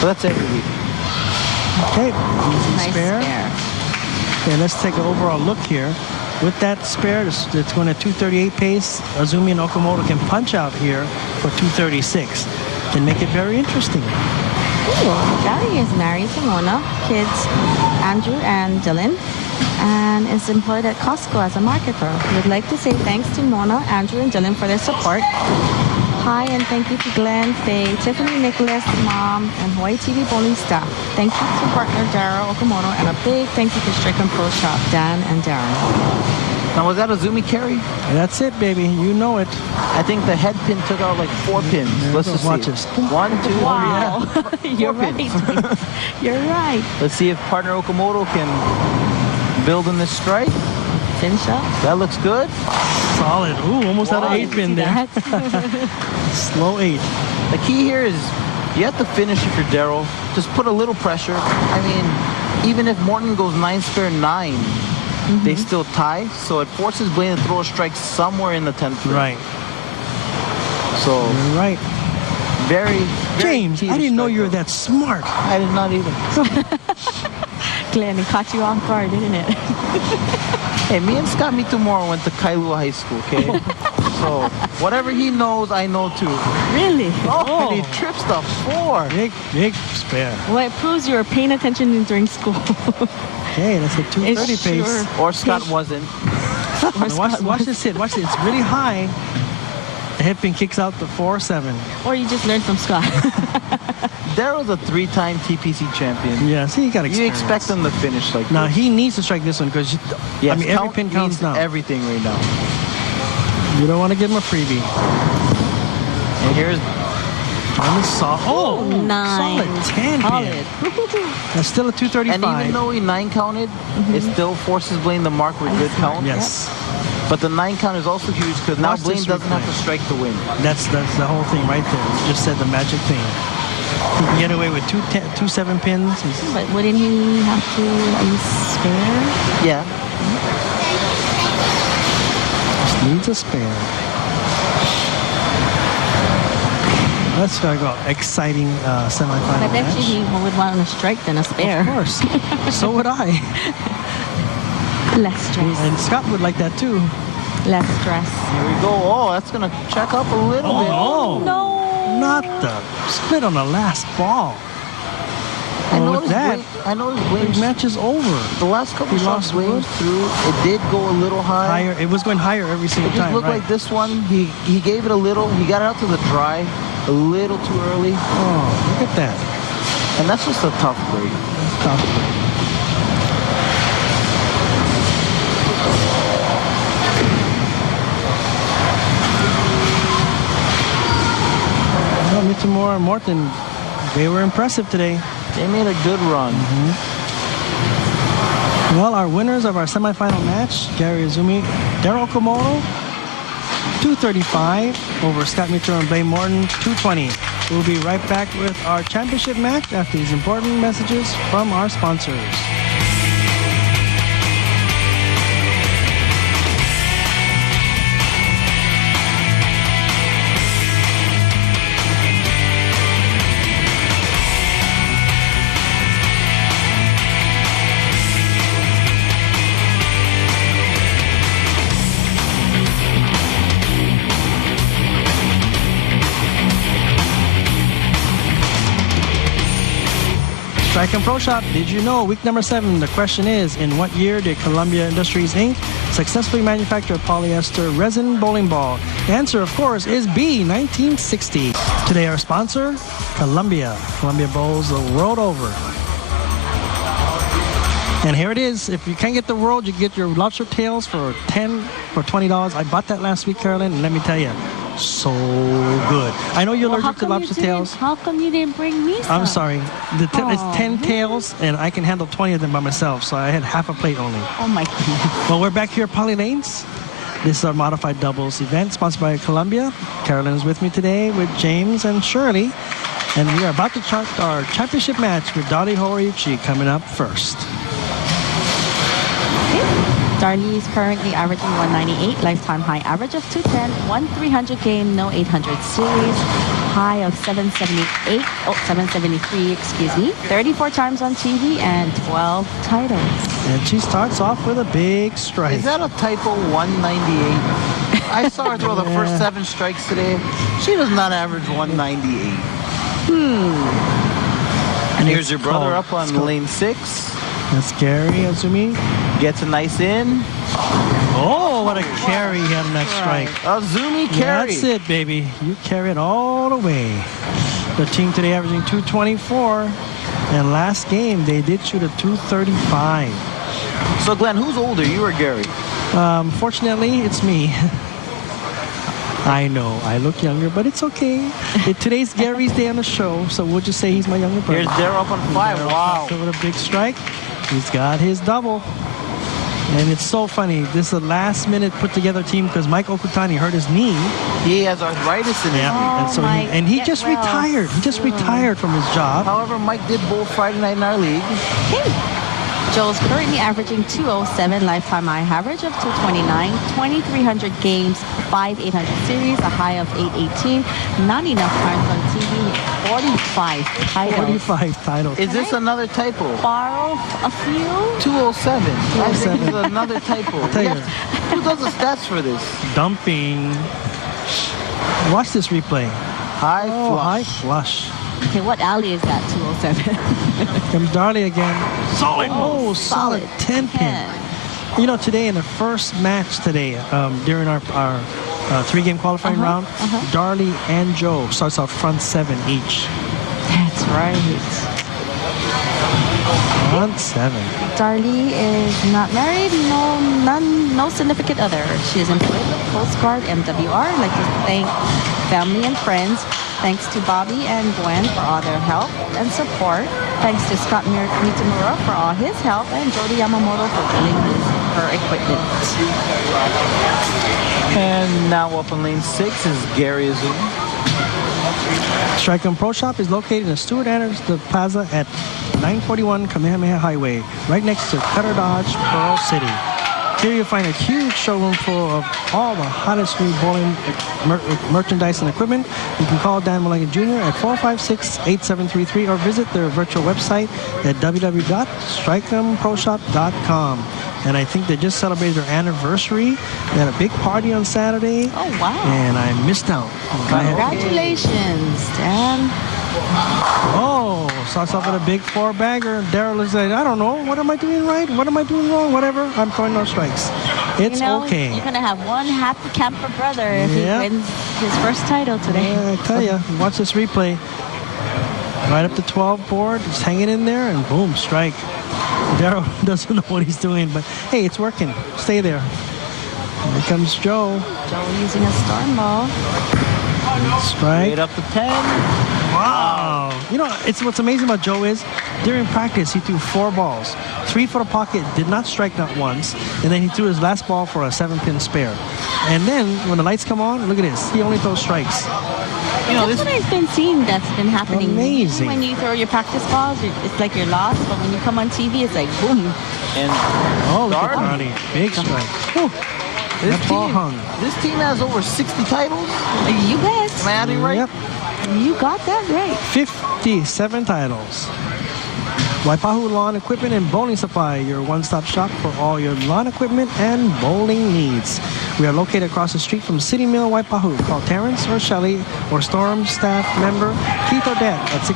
So that's every week. Okay, easy Nice spare. Okay, let's take an overall look here. With that spare, it's going at 238 pace. Azumi and Okamoto can punch out here for 236. Can make it very interesting. Ooh, Gary is married to Mona, kids Andrew and Dylan, and is employed at Costco as a marketer. We'd like to say thanks to Mona, Andrew, and Dylan for their support. Hi, and thank you to Glenn, Faye, Tiffany, Nicholas, Mom, and Hawaii TV Bowling staff. Thank you to partner Dara Okamoto, and a big thank you to Strickland Pro Shop, Dan and Darren. Now, was that a Zumi carry? That's it, baby. You know it. I think the head pin took out like 4 pins. Let's just watch see. this. 1, 2, Wow. You're 4 right. pins. You're right. Let's see if partner Okamoto can build in this strike. Finish up. That looks good. Solid. Ooh, almost had an 8 pin there. Slow 8. The key here is you have to finish if you're Daryl. Just put a little pressure. I mean, even if Morton goes 9 spare 9, they still tie. So it forces Blaine to throw a strike somewhere in the 10th grade. Right. So You're right. very James, key I to didn't know strike you were though. that smart. I did not either. Glenn, it caught you off guard, didn't it? Hey, me and Scott Mitomoro went to Kailua High School, okay? So whatever he knows, I know too. Really? Oh, and he trips the 4. Big spare. Well, it proves you were paying attention during school. Okay, that's a 230 It's pace. sure. Or Scott wasn't. Watch this hit. Watch it. It's really high. The head pin kicks out the 4-7. Or you just learned from Scott. Daryl's a 3-time TPC champion. Yeah, see, you got You experience. expect him to finish like Now, this. he needs to strike this one because, Yes, I mean, every count pin counts means now. everything right now. You don't want to give him a freebie. And here's Oh, 9. solid 10 Solid. pin. That's still a 235. and even though he 9 counted, it still forces Blaine to mark with good count. Yes. But the 9 count is also huge because now Watch Blaine this doesn't have replay. to strike to win. That's the whole thing right there. You just said the magic thing. He can get away with 2 7 pins. But wouldn't he have to at least spare? Yeah. Just needs a spare. Let's go. Exciting semifinal I bet match. you he would want a strike than a spare. Of course. So would I. Less stress. And Scott would like that too. Less stress. Here we go. Oh, that's going to check up a little bit. Oh, No. not the split on the last ball. I Well, noticed with that, I noticed the Blaine's, match is over. the last couple He shots lost Blaine wood. threw, it did go a little high. Higher. It was going higher every It single just time. looked Right. like this one, he gave it a little, he got it out to the dry a little too early. Oh, look at that. And that's just a tough break. Tough. Well, Mitamura and Morton, they were impressive today. They made a good run. Well, our winners of our semifinal match, Gary Azumi, Daryl Komodo, 235 over Scott Mitchell and Blaine Morton, 220. We'll be right back with our championship match after these important messages from our sponsors. Strike and Pro Shop, did you know? Week number 7, the question is, in what year did Columbia Industries, Inc. successfully manufacture a polyester resin bowling ball? The answer, of course, is B, 1960. Today, our sponsor, Columbia. Columbia bowls the world over. And here it is. If you can't get the world, you get your lobster tails for $20. I bought that last week, Carolyn, and let me tell you, so good. I know you're allergic to lobster tails. How come you didn't bring me some? I'm sorry. It's 10 tails, and I can handle 20 of them by myself, so I had half a plate only. Oh, my goodness. Well, we're back here at Pali Lanes. This is our modified doubles event sponsored by Columbia. Carolyn is with me today with James and Shirley, and we are about to start our championship match with Dali Horiuchi coming up first. Darlie is currently averaging 198, lifetime high average of 210, 1 300 game, no 800 series. high of 778, 773, excuse me, 34 times on TV, and 12 titles. And she starts off with a big strike. Is that a typo, 198? I saw her throw the first 7 strikes today. She does not average 198. And here's your brother up on lane 6. That's Gary Azumi. Gets a nice in. Oh, what a carry he had on that strike. Azumi carry. That's it, baby. You carry it all the way. The team today averaging 224. And last game, they did shoot a 235. So, Glenn, who's older, you or Gary? Fortunately, it's me. I know, I look younger, but it's okay. Today's Gary's day on the show, so we'll just say he's my younger brother. Here's Darryl up on 5. Wow. With a big strike. He's got his double. And it's so funny. This is a last-minute put-together team because Mike Okutani hurt his knee. He has arthritis in his knee. And so he just retired. He just retired from his job. However, Mike did bowl Friday night in our league. Joel's currently averaging 207, lifetime high average of 229, 2,300 games, 5,800 series, a high of 818, not enough times on TV, 45 titles. 45 titles. Is this another typo? Borrow a few? 207. I think it's another typo. Tell you. Who does the stats for this? Dumping. Watch this replay. High flush. High flush. Okay, what alley is that, 207? Comes Darley again. Solid. Oh, solid 10 pin. You know, today in the first match today, during our 3-game qualifying round, Darley and Joe starts out front 7 each. That's right. Front 7. Darley is not married, no significant other. She is employed with Coast Guard MWR. I'd like to thank family and friends. Thanks to Bobby and Gwen for all their help and support. Thanks to Scott Mitamura for all his help and Jody Yamamoto for building her equipment. And now up on lane 6 is Gary Azumi. Strike'em Pro Shop is located in Stuart Anderson Plaza at 941 Kamehameha Highway, right next to Cutter Dodge, Pearl City. Here you'll find a huge showroom full of all the hottest new bowling merchandise and equipment. You can call Dan Malenga Jr. at 456-8733 or visit their virtual website at www.strikeemproshop.com. And I think they just celebrated their anniversary. They had a big party on Saturday. Oh, wow. And I missed out. Congratulations, Dan. Oh, starts off with a big 4-bagger. Darryl is like, I don't know. What am I doing right? What am I doing wrong? Whatever. I'm throwing no strikes. It's okay. You're going to have one happy camper brother if he wins his first title today. Yeah, I tell you. Watch this replay. Right up the 12 board. Just hanging in there and boom, strike. Darryl doesn't know what he's doing, but hey, it's working. Stay there. Here comes Joe. Joe using a storm ball. Strike. Straight up to 10. Wow. You know, what's amazing about Joe is during practice, he threw 4 balls. 3 for the pocket, did not strike not once. And then he threw his last ball for a 7-pin spare. And then when the lights come on, look at this. He only throws strikes. You know, that's what I've been seeing that's been happening. Amazing. When you throw your practice balls, it's like you're lost. But when you come on TV, it's like boom. And look at Darley. Big strike. Whew. That ball hung. This team has over 60 titles. You bet. Am I adding right? Yep. You got that right. 57 titles. Waipahu Lawn Equipment and Bowling Supply, your one-stop shop for all your lawn equipment and bowling needs. We are located across the street from City Mill, Waipahu. Call Terrence or Shelley or Storm staff member Keith Odette at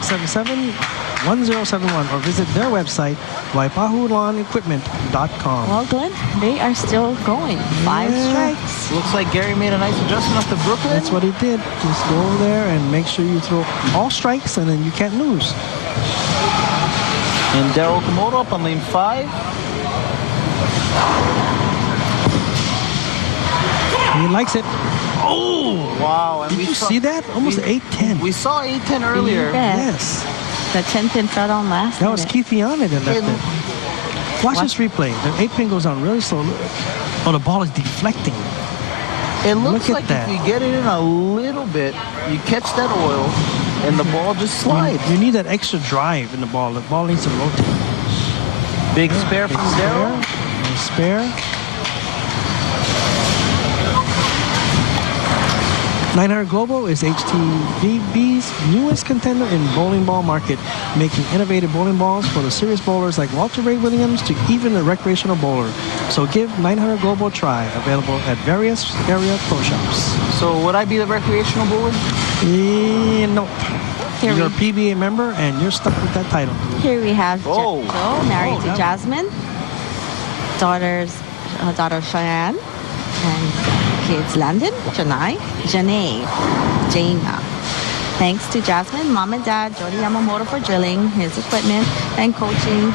677-1071 or visit their website, waipahulawnequipment.com. Well, Glenn, they are still going. 5 strikes. Looks like Gary made a nice adjustment up to Brooklyn. That's what he did. Just go over there and make sure you throw all strikes, and then you can't lose. And Darryl Komodo up on lane 5. He likes it. Oh! Wow. And Did you see that? Almost 8-10. We saw 8-10 earlier. Yes. The 10-pin fell on last That was minute. Keith Ione that left it. Watch this replay. The 8-pin goes down really slow. Oh, the ball is deflecting. It looks Look like at that. if you get it in a little bit, you catch that oil, and the ball just slides. You need that extra drive in the ball. The ball needs to rotate. Big spare from Darryl. Spare. 900 Global is HTVB's newest contender in bowling ball market, making innovative bowling balls for the serious bowlers like Walter Ray Williams to even the recreational bowler. So give 900 Global a try. Available at various area pro shops. So would I be the recreational bowler? Nope. Here You're a we- PBA member and you're stuck with that title. Here we have Oh. Joe, married to that- Jasmine, daughter Cheyenne, and kids Landon, Janai, Janae, Jaina. Thanks to Jasmine, mom and dad, Jody Yamamoto for drilling his equipment and coaching.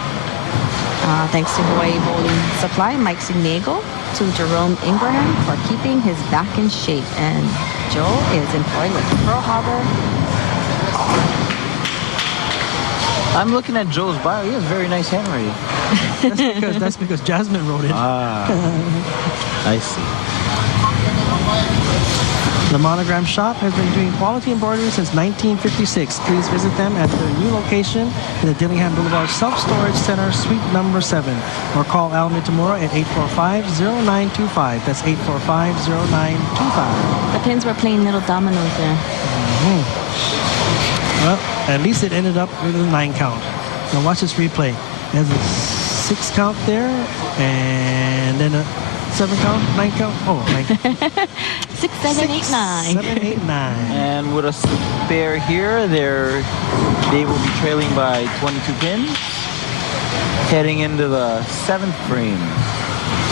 Thanks to Hawaii Bowling Supply, Mike Sinego, to Jerome Ingraham for keeping his back in shape. And Joe is employed with Pearl Harbor. I'm looking at Joe's bio. He has very nice handwriting. That's because Jasmine wrote it. I see. The Monogram Shop has been doing quality embroidery since 1956. Please visit them at their new location in the Dillingham Boulevard Self-Storage Center, Suite number 7. Or call Al Mitamura at 845-0925. That's 845-0925. The Pins were playing little dominoes there. Well, at least it ended up with a 9 count. Now watch this replay. There's a 6 count there, and then a 7 count, 9 count. Oh, 9. 6, 7, 8, 9. 7, 8, 9. And with a spare here, they will be trailing by 22 pins, heading into the 7th frame.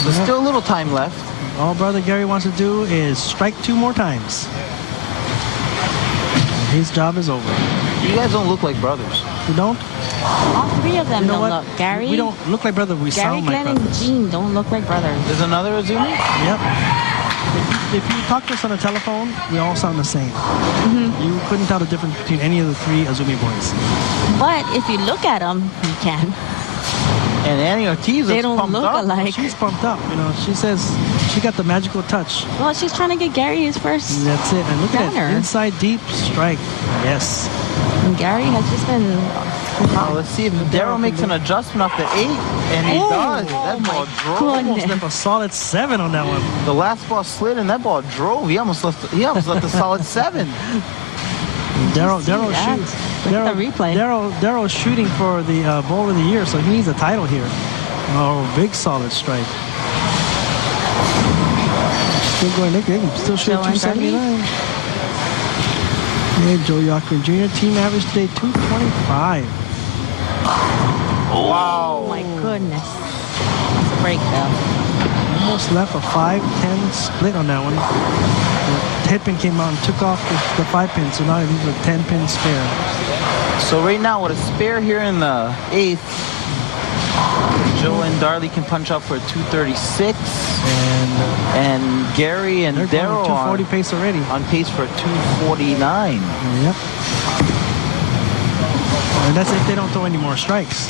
So still a little time left. All Brother Gary wants to do is strike 2 more times. His job is over. You guys don't look like brothers. You don't? All 3 of them You know don't what? look. Gary, We don't look like brothers. We Gary, sound like Glenn, and brothers. Gene don't look like brothers. There's another Azumi? Yep. If you talk to us on the telephone, we all sound the same. You couldn't tell the difference between any of the 3 Azumi boys. But if you look at them, you can. And Annie Ortiz They is don't pumped look up. alike. She's pumped up. You know, she says she got the magical touch. Well, she's trying to get Gary his first. That's it. And look at Gunner. that inside deep strike. Yes. And Gary has just been. Now, let's see if Daryl makes an adjustment off the 8, and he Oh. does. That ball drove. Almost left a solid 7 on that one. The last ball slid, and that ball drove. He almost left a solid 7. Daryl that? Look at the replay. Daryl's shooting for the bowl of the year, so he needs a title here. Oh, big solid strike. Still going. They can still shoot Joe and 279. Yeah, Joe Yockman Jr. Team average today 225. Wow. Oh my goodness. That's a break though. Almost left a 5-10 split on that one. The head pin came out and took off the 5 pin, so now it leaves a 10 pin spare. So right now, with a spare here in the 8th, Joe and Darley can punch up for a 236, and Gary and They're going Daryl 240 on, pace already. on pace for a 249. Yep. And that's if they don't throw any more strikes.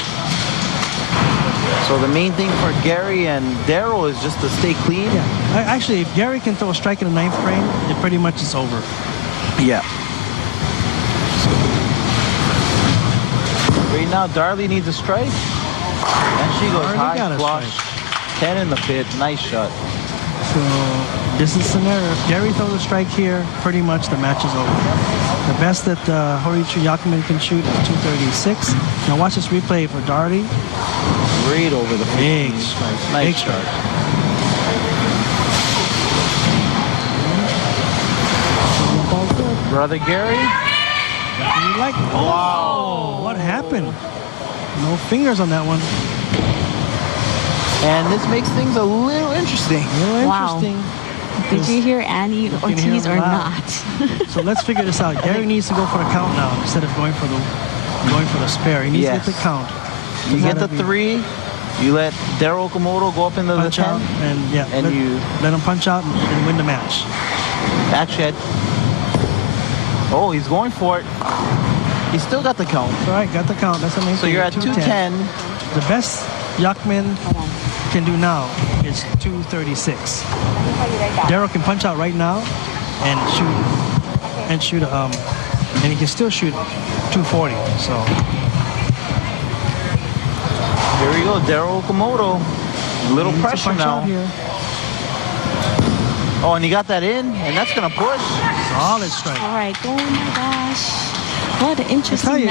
So the main thing for Gary and Daryl is just to stay clean. Yeah. Actually, if Gary can throw a strike in the 9th frame, it pretty much is over. Yeah. Right now, Darley needs a strike. And she goes Darley got high a flush. 10 in the pit. Nice shot. So this is the scenario. If Gary throws a strike here, pretty much the match is over. The best that Horiichi Yakuman can shoot is 236. Now watch this replay for Darley. Great over the Big 15. strike. Nice Big shot. strike. Brother Gary. You like? Wow. What happened? No fingers on that one. And this makes things a little interesting. Real Wow. interesting. Did you hear Annie can hear Ortiz him or loud. not? So let's figure this out. Gary needs to go for a count now instead of going for the spare. He needs Yes. to get the count. You get the That'd be 3. You let Daryl Okamoto go up into the punch 10. out and yeah, And you let him punch out and win the match. actually, oh, he's going for it. He's still got the count. All right, got the count. That's the main So thing. you're at 210. The best Yakman can do now is 236. Daryl can punch out right now and shoot and he can still shoot 240. So Here we go, Daryl Okamoto. Little he needs to pressure punch now. out here. Oh, and he got that in, and that's gonna push. Solid strike. All right. Oh my gosh. What an interesting you, match.